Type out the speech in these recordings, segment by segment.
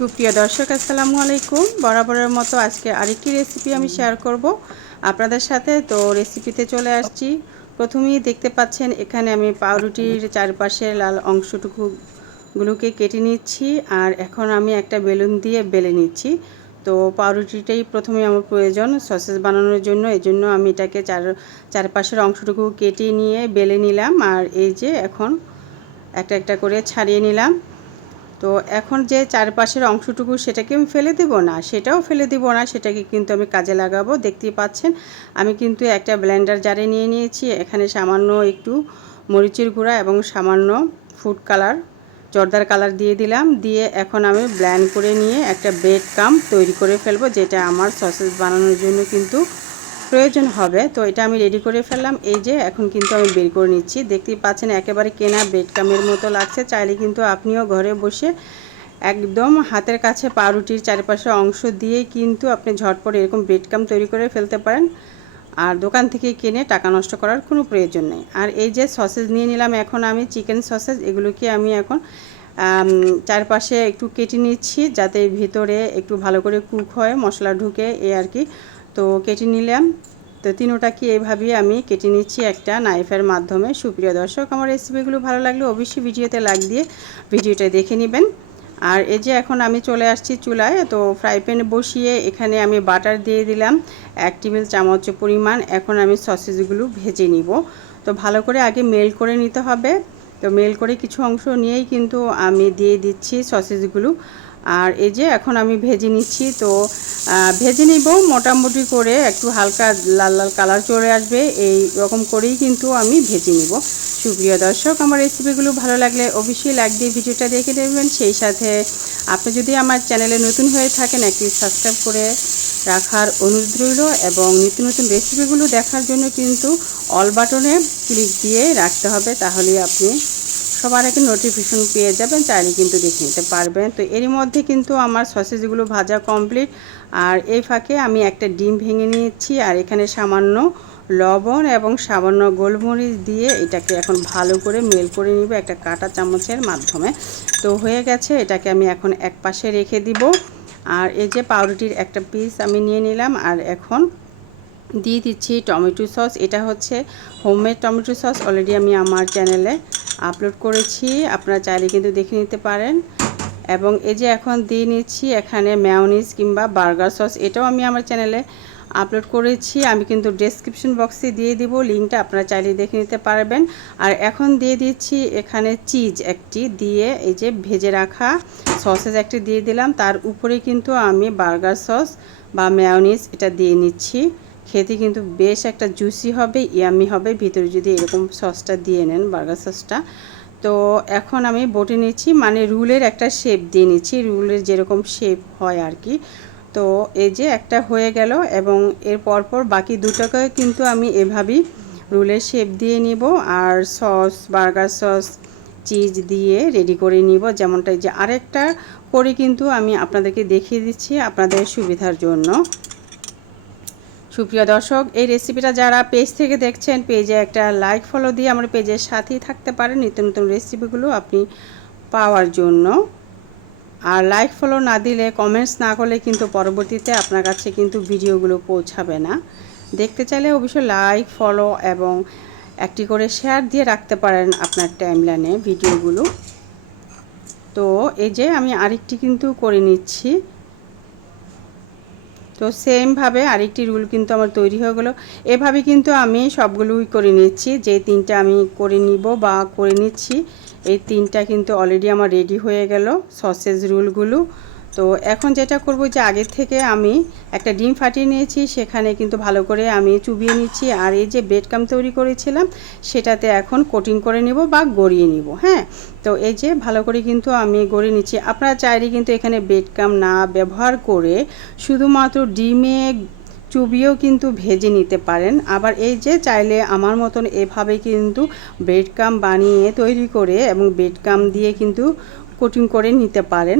সুপ্রিয় দর্শক, আসসালামু আলাইকুম। বরাবরের মতো আজকে আরেকটি রেসিপি আমি শেয়ার করব। আপনাদের সাথে তো রেসিপিতে চলে আসছি। প্রথমেই দেখতে পাচ্ছেন, এখানে আমি পাউরুটির চারপাশে লাল অংশটুকু গুলোকে কেটে নিচ্ছি আর এখন আমি একটা বেলুন দিয়ে বেলে নিচ্ছি। তো পাউরুটিটাই প্রথমে আমার প্রয়োজন সসেস বানানোর জন্য এই জন্য আমি এটাকে চার, চারপাশের অংশটুকু কেটে নিয়ে বেলে নিলাম আর এই যে এখন একটা একটা করে ছাড়িয়ে নিলাম। তো এখন যে চারপাশের অংশটুকু সেটাকে আমি ফেলে দেবো না, সেটাও ফেলে দেবো না, সেটাকে কিন্তু আমি কাজে লাগাবো। দেখতেই পাচ্ছেন, আমি কিন্তু একটা ব্লেন্ডার জারে নিয়ে নিয়েছি, এখানে সামান্য একটু মরিচের গুঁড়া এবং সামান্য ফুড কালার, জর্দার কালার দিয়ে দিলাম, দিয়ে এখন আমি ব্ল্যান্ড করে নিয়ে একটা ব্রেড কাম তৈরি করে ফেলব, যেটা আমার সসেস বানানোর জন্য কিন্তু প্রয়োজন হবে, তো এটা আমি রেডি করে ফেললাম। এই যে, এখন কিন্তু আমি বের করে নিচ্ছি। দেখতেই পাচ্ছেন, একেবারে কেনা ব্রেড কামের মতো লাগছে। চাইলে কিন্তু আপনিও ঘরে বসে একদম হাতের কাছে পাউরুটির চারপাশে অংশ দিয়ে কিন্তু আপনি ঝটপট এরকম ব্রেড কাম তৈরি করে ফেলতে পারেন। আর দোকান থেকে কিনে টাকা নষ্ট করার কোনো প্রয়োজন নেই। আর এই যে সসেজ নিয়ে নিলাম এখন আমি চিকেন সসেজ এগুলোকে আমি এখন চারপাশে একটু কেটে নিচ্ছি, যাতে ভিতরে একটু ভালো করে কুক হয়, মশলা ঢুকে এ আর কি। তো কেটে নিলাম। তো তিনোটাকে এইভাবেই আমি কেটে নিচ্ছি একটা নাইফের মাধ্যমে। সুপ্রিয় দর্শক, আমার রেসিপিগুলো ভালো লাগলে অবশ্যই ভিডিওতে লাগ দিয়ে ভিডিওটা দেখে নেবেন। আর এই যে এখন আমি চলে আসছি চুলায়, তো ফ্রাই প্যানে বসিয়ে এখানে আমি বাটার দিয়ে দিলাম এক টেবিল চামচ পরিমাণ। এখন আমি সসেজগুলো ভেজে নিব। তো ভালো করে আগে মেল করে নিতে হবে। তো মেল করে কিছু অংশ নিয়েই কিন্তু আমি দিয়ে দিচ্ছি সসেজগুলো আর এই যে এখন আমি ভেজে নিচ্ছি, তো ভেজে নিব মোটামুটি করে একটু হালকা লাল লাল কালার চলে আসবে, এই রকম করেই কিন্তু আমি ভেজে নিব। সুপ্রিয় দর্শক, আমার রেসিপিগুলো ভালো লাগলে অবশ্যই লাইক দিয়ে ভিডিওটা দেখে দেবেন সেই সাথে আপনি যদি আমার চ্যানেলে নতুন হয়ে থাকেন, একটি সাবস্ক্রাইব করে রাখার অনুরোধ রইল এবং নিত্য নতুন রেসিপিগুলো দেখার জন্য কিন্তু অল বাটনে ক্লিক দিয়ে রাখতে হবে, তাহলেই আপনি সবার আগে নোটিফিকেশন পেয়ে যাবেন, চাইলে কিন্তু দেখে নিতে পারবেন। তো এরই মধ্যে কিন্তু আমার সসেজগুলো ভাজা কমপ্লিট আর এই ফাঁকে আমি একটা ডিম ভেঙে নিয়েছি, আর এখানে সামান্য লবণ এবং সামান্য গোলমরিচ দিয়ে এটাকে এখন ভালো করে মেল করে নিব একটা কাটা চামচের মাধ্যমে। তো হয়ে গেছে, এটাকে আমি এখন এক পাশে রেখে দিব। আর এই যে পাউরুটির একটা পিস আমি নিয়ে নিলাম, আর এখন দিয়ে দিচ্ছি টমেটো সস। এটা হচ্ছে হোমমেড টমেটো সস। অলরেডি আমি আমার চ্যানেলে আপলোড করেছি। আপনারা চাইলে কিন্তু দেখে নিতে পারেন। এবং এই যে এখন দিয়ে নিচ্ছি এখানে ম্যাওনিজ কিংবা বার্গার সস এটাও আমি আমার চ্যানেলে আপলোড করেছি। আমি কিন্তু ডেসক্রিপশন বক্সে দিয়ে দিব লিঙ্কটা আপনারা চাইলে দেখে নিতে পারবেন। আর এখন দিয়ে দিচ্ছি এখানে চিজ একটি দিয়ে, এই যে ভেজে রাখা সসেজ একটি দিয়ে দিলাম। তার উপরে কিন্তু আমি বার্গার সস বা ম্যাওনিজ এটা দিয়ে নিচ্ছি। খেতে কিন্তু বেশ একটা জুসি হবে ইয়ামি হবে। ভিতরে যদি এরকম সসটা দিয়ে নেন বার্গার সসটা তো এখন আমি বটে নিচ্ছি মানে রুলের একটা শেপ দিয়ে নিচ্ছি, রুলের যেরকম শেপ হয় আর কি তো এই যে একটা হয়ে গেল এবং এর পরপর বাকি দুটোকে কিন্তু আমি এভাবেই রুলের শেপ দিয়ে নিব আর সস বার্গার সস চিজ দিয়ে রেডি করে নিব। যেমনটা যে আরেকটা করে কিন্তু আমি আপনাদেরকে দেখিয়ে দিচ্ছি আপনাদের সুবিধার জন্য। সুপ্রিয় দর্শক, এই রেসিপিটা যারা পেজ থেকে দেখছেন পেজে একটা লাইক ফলো দিয়ে আমার পেজের সাথেই থাকতে পারেন। নিত্য নতুন রেসিপিগুলো আপনি পাওয়ার জন্য। আর লাইক ফলো না দিলে কমেন্টস না করলে কিন্তু পরবর্তীতে আপনার কাছে কিন্তু ভিডিওগুলো পৌঁছাবে না। দেখতে চাইলে অবশ্যই লাইক ফলো এবং একটি করে শেয়ার দিয়ে রাখতে পারেন আপনার টাইমলাইনে ভিডিওগুলো তো এই যে আমি আরেকটি কিন্তু করে নিচ্ছি। তো সেমভাবে আরেকটি রুল কিন্তু আমার তৈরি হয়ে গেলো। এভাবে কিন্তু আমি সবগুলোই করে নিচ্ছি। যে তিনটা আমি করে নিব বা করে নিচ্ছি, এই তিনটা কিন্তু অলরেডি আমার রেডি হয়ে গেল। সসেজ রুলগুলো তো এখন যেটা করব যে আগের থেকে আমি একটা ডিম ফাটিয়ে নিয়েছি, সেখানে কিন্তু ভালো করে আমি চুবিয়ে নিচ্ছি। আর এই যে ব্রেড কাম তৈরি করেছিলাম, সেটাতে এখন কোটিং করে নিব বা গড়িয়ে নিব হ্যাঁ? তো এই যে ভালো করে কিন্তু আমি গড়িয়ে নিচ্ছি। আপনারা চাইলে কিন্তু এখানে ব্রেড কাম না ব্যবহার করে শুধুমাত্র ডিমে চুবিয়েও কিন্তু ভেজে নিতে পারেন। আবার এই যে চাইলে আমার মতন এভাবে কিন্তু ব্রেড কাম বানিয়ে তৈরি করে এবং ব্রেড কাম দিয়ে কিন্তু কোটিং করে নিতে পারেন।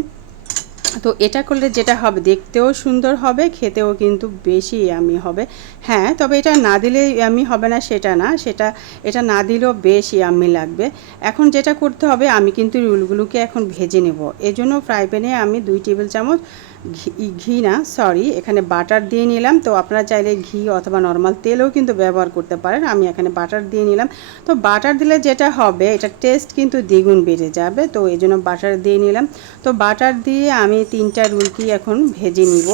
তো এটা করলে যেটা হবে, দেখতেও সুন্দর হবে, খেতেও কিন্তু বেশি ইয়ামি হবে। হ্যাঁ তবে এটা না দিলে ইয়ামি হবে না, সেটা না। সেটা, এটা না দিলেও বেশি ইয়ামি লাগবে। এখন যেটা করতে হবে, আমি কিন্তু রুলগুলোকে এখন ভেজে নেব। এজন্য ফ্রাই প্যানে আমি দুই টেবিল চামচ ঘি ঘি না সরি এখানে বাটার দিয়ে নিলাম। তো আপনারা চাইলে ঘি অথবা নর্মাল তেলও কিন্তু ব্যবহার করতে পারেন। আমি এখানে বাটার দিয়ে নিলাম। তো বাটার দিলে যেটা হবে, এটা টেস্ট কিন্তু দ্বিগুণ বেড়ে যাবে। তো এই জন্য বাটার দিয়ে নিলাম। তো বাটার দিয়ে আমি তিনটা রুলকি এখন ভেজে নিব।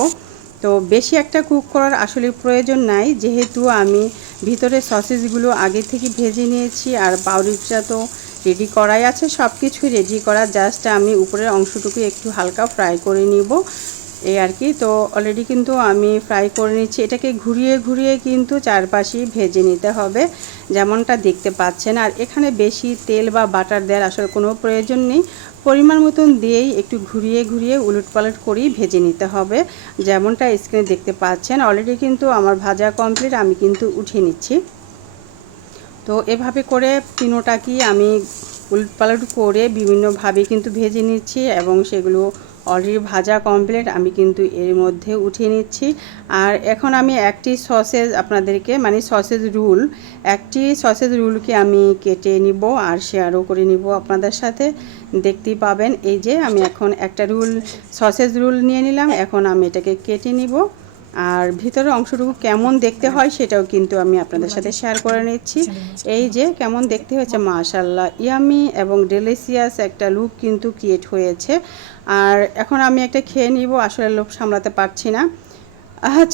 তো বেশি একটা কুক করার আসলে প্রয়োজন নাই। যেহেতু আমি ভিতরে সসেসগুলো আগে থেকে ভেজে নিয়েছি, আর পাউরুটিটা তো রেডি করাই আছে সব কিছুই রেডি করা জাস্ট আমি উপরের অংশটুকু একটু হালকা ফ্রাই করে নিব। এই আর কি, তো অলরেডি কিন্তু আমি ফ্রাই করে নিচ্ছি। এটাকে ঘুরিয়ে ঘুরিয়ে কিন্তু চারপাশেই ভেজে নিতে হবে, যেমনটা দেখতে পাচ্ছেন। আর এখানে বেশি তেল বা বাটার দেওয়ার আসলে কোনো প্রয়োজন নেই। পরিমাণ মতন দিয়েই একটু ঘুরিয়ে ঘুরিয়ে উলট পালট করেই ভেজে নিতে হবে, যেমনটা স্ক্রিনে দেখতে পাচ্ছেন। অলরেডি কিন্তু আমার ভাজা কমপ্লিট আমি কিন্তু উঠিয়ে নিচ্ছি। তো এভাবে করে তিনোটাকে আমি উলট পালট করে বিভিন্নভাবে কিন্তু ভেজে নিচ্ছি এবং সেগুলো অলরেডি ভাজা কমপ্লিট আমি কিন্তু এর মধ্যে উঠিয়ে নিচ্ছি। আর এখন আমি একটি সসেজ আপনাদেরকে মানে সসেজ রুল একটি সসেজ রুলকে আমি কেটে নিব আর শেয়ারও করে নিব আপনাদের সাথে। দেখতেই পাবেন, এই যে আমি এখন একটা রুল সসেজ রুল নিয়ে নিলাম, এখন আমি এটাকে কেটে নিব। আর ভিতরের অংশটুকু কেমন দেখতে হয় সেটাও কিন্তু আমি আপনাদের সাথে শেয়ার করে নিচ্ছি। এই যে কেমন দেখতে হয়েছে মাশাল্লাহ ইয়ামি এবং ডেলিসিয়াস একটা লুক কিন্তু ক্রিয়েট হয়েছে। আর এখন আমি একটা খেয়ে নিব আসলে লোভ সামলাতে পারছি না।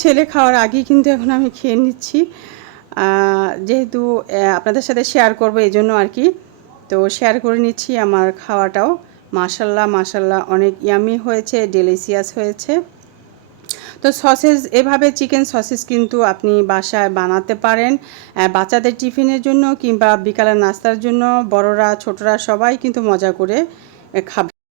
ছেলে খাওয়ার আগেই কিন্তু এখন আমি খেয়ে নিচ্ছি। যেহেতু আপনাদের সাথে শেয়ার করব এই জন্য আর কি। তো শেয়ার করে নিচ্ছি আমার খাওয়াটাও। মাশাল্লাহ মাশাল্লাহ অনেক ইয়ামি হয়েছে ডেলিসিয়াস হয়েছে। তো সসেজ এভাবে চিকেন সসেজ কিন্তু আপনি বাসায় বানাতে পারেন। বাচ্চাদের টিফিনের জন্য কিংবা বিকালের নাস্তার জন্য বড়রা ছোটরা সবাই কিন্তু মজা করে আহ, খা